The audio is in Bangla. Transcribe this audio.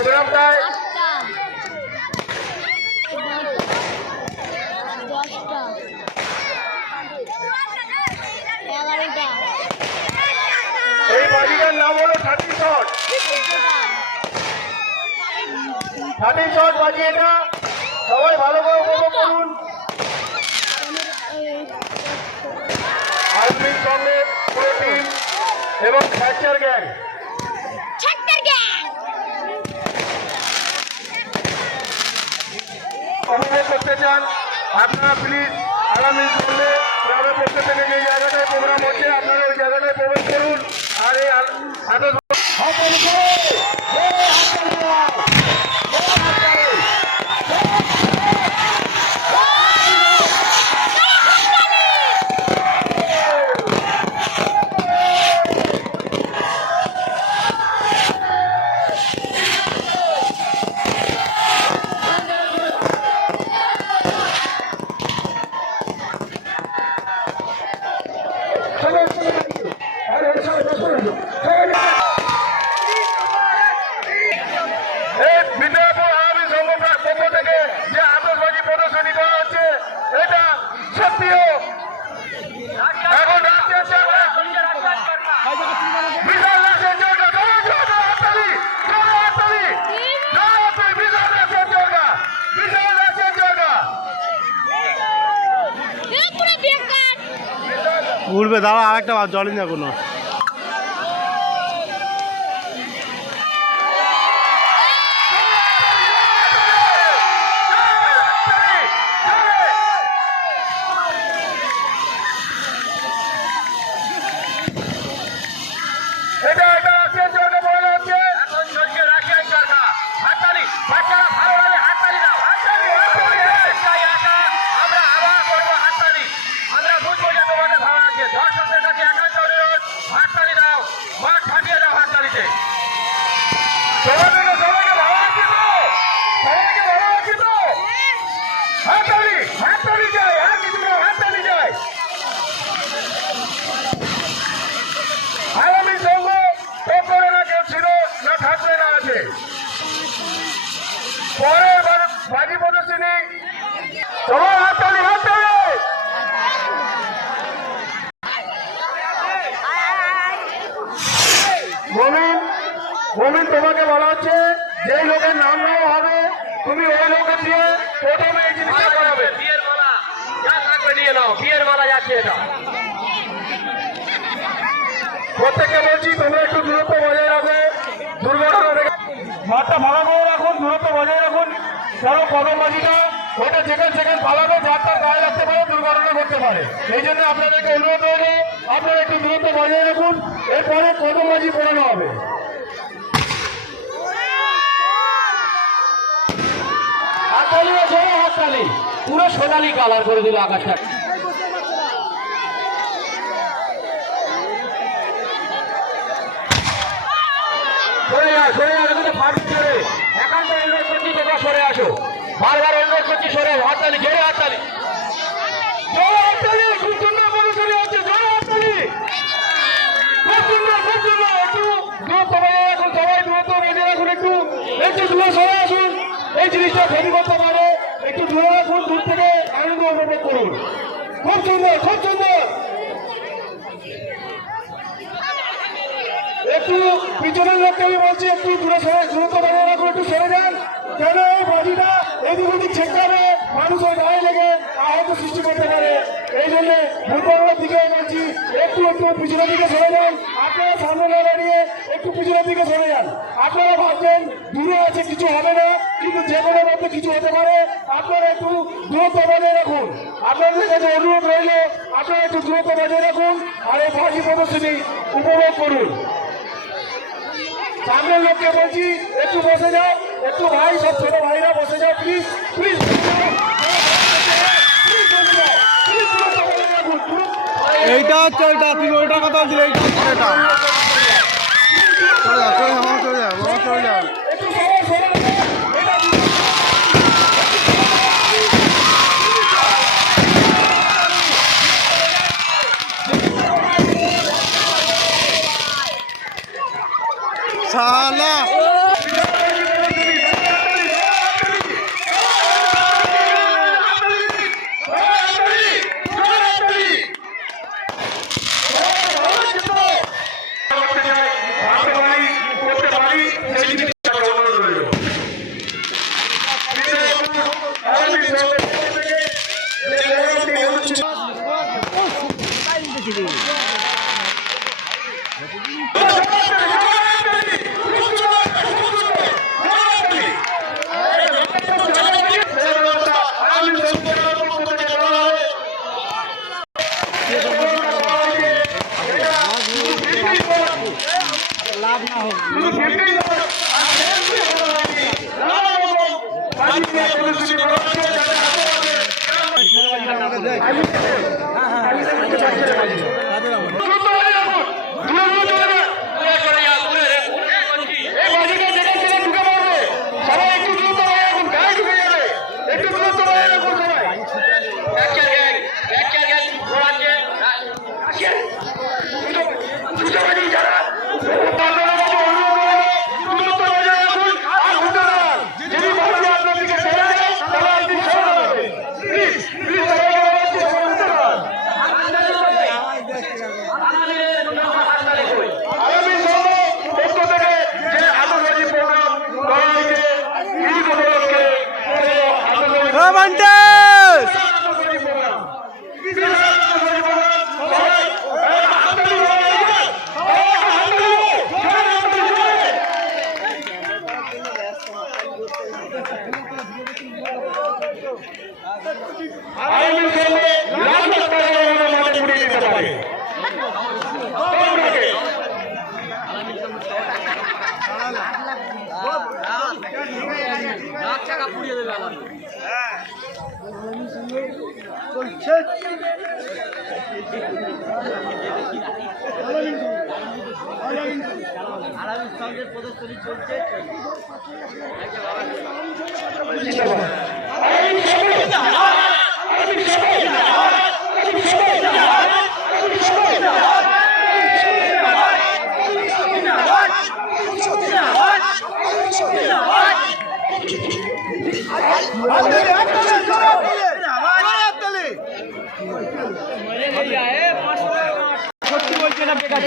প্রোগ্রামটায় এই বাজিটার নাম হলো 30 শট। 30 শট বাজি, এটা সবাই ভালো করে উপভোগ করুন। আর্মির সঙ্গে পুরো টিম এবং ফ্র্যাকচার গ্যাং উপভোগ করতে চান আপনারা প্লিজ আগামীর সঙ্গে ক্লাবের পক্ষ থেকে যে জায়গাটায় প্রোগ্রাম হচ্ছে আপনারা ওই জায়গাটায় প্রবেশ করুন। আর এই উঠবে, দাঁড়া আরেকটা জলই না কোনো। পরের বাজি প্রদর্শনী সবাই হাততালি হাততালি। মমিন তোমাকে বলা হচ্ছে যেই লোকের নাম নেওয়া হবে তুমি ওই লোকের দিয়ে প্রথমে এই জিনিসটা করাবে। বিয়ের মালা যা থাকবে নিয়ে নাও, বিয়ের মালা যাচ্ছে এটা। প্রত্যেককে বলছি তোমরা একটু দূরত্ব বজায় রাখো, দুর্ঘটনা থেকে মাঠটা ভালো করে রাখুন, দূরত্ব বজায় রাখুন। কারণ কদমবাজিটা ওটা যেখানে পালানো যাত্রা গায়ে রাখতে পারে, দুর্ঘটনা ঘটতে পারে। এই জন্য আপনাদেরকে অনুরোধ রইল আপনারা একটু দূরত্ব বজায় রাখুন। এরপরে কদমবাজি পড়ানো হবে। হাততালি ও জোরে হাততালি, পুরো সোনালি কালার করে দিল আকাশটা। একান্ত অনুরোধ করছি তোমরা সরে আসো, বারবার অনুরোধ করছি সরে। হাততালি, জোরে হাততালি, জোরে হাততালি। খুব সুন্দর প্রদর্শনী হচ্ছে, জোরে হাততালি। খুব সুন্দর, খুব সুন্দর। একটু দূরত্ব বজায় রাখুন, সবাই দূরত্ব বজায় রাখুন। একটু দূরে সরে আসুন, এই জিনিসটা ক্ষতি করতে পারে। একটু দূরে রাখুন, দূর থেকে আনন্দ উপভোগ করুন। খুব সুন্দর, খুব সুন্দর। একটু পিছনের লোককে আমি বলছি একটু দূরে সরে, দূরত্ব বজায় রাখুন, একটু সরে যান। কেন এই বাজিটা এদিক ওদিক ছেঁকাবে, মানুষের গায়ে লেগে আহত সৃষ্টি করতে পারে। এই জন্য ভূতলের দিকে বলছি একটু পিছনের দিকে সরে যান। আপনারা সামনে না দাঁড়িয়ে একটু পিছনের দিকে সরে যান। আপনারা ভাবছেন দূরে আছে কিছু হবে না, কিন্তু যে কোনো মধ্যে কিছু হতে পারে। আপনারা একটু দূরত্ব বজায় রাখুন। আপনাদের কাছে অনুরোধ রইল আপনারা একটু দূরত্ব বজায় রাখুন আর এই বাজি প্রদর্শনী উপভোগ করুন। সামনের লোককে বলছি একটু বসে যাও, একটু ভাই, সব ছোট ভাইরা বসে যাও প্লিজ, প্লিজ। এইটা হচ্ছে ওইটা, তুমি ওইটা কথা বলছিলে, এইটা হচ্ছে এটা। চলে যাও, চলে যাও, চলে যাও, চলে যাও। সালা শুধু কেন্দ্রেই নয়, আর কেন্দ্রে করা হয়নি। নানা রকম বাজি নিয়ে কর্মসূচি করা হচ্ছে, যাতে আরো হবে। দ্রুত বাজি রাখুন, দ্রুত চলে যান। এই বাজিটা যেখান থেকে ঢুকে পড়বে, সবাই একটু দ্রুত বাজি রাখুন, গায়ে ঢুকে যাবে। একটু দ্রুত বাজি রাখুন সবাই। দ্রুত বাজি যারা, আপনারা কাছে অনুরোধ করবো, দ্রুত বাজি রাখুন আর ঘুরতে দাঁড়ান। যদি বাজি আপনার দিকে চলে যায়, তাহলে আপনি সরে যাবেন। প্লিজ, প্লিজ সবাইকে বলছি, সবাই ঘুরতে দাঁড়ান। আগামী সন্ধ্যায় পক্ষ থেকে যে আতশবাজি প্রোগ্রাম করা হয়েছে, ঈদ উপলক্ষে আতশবাজি প্রোগ্রাম, সবাই হাততালি বাজান, সবাই হাততালি বাজান, সবাই হাততালি বাজান। আগামী সন্ধ্যায় লাখ লাখ টাকা আমাদের মাঠে উঠিয়ে দিতে পারে। আপনাকে আরামের সঙ্গে প্রদর্শনী চলছে। আগামী সন্ধ্যায় সত্যি বলছে না বেকার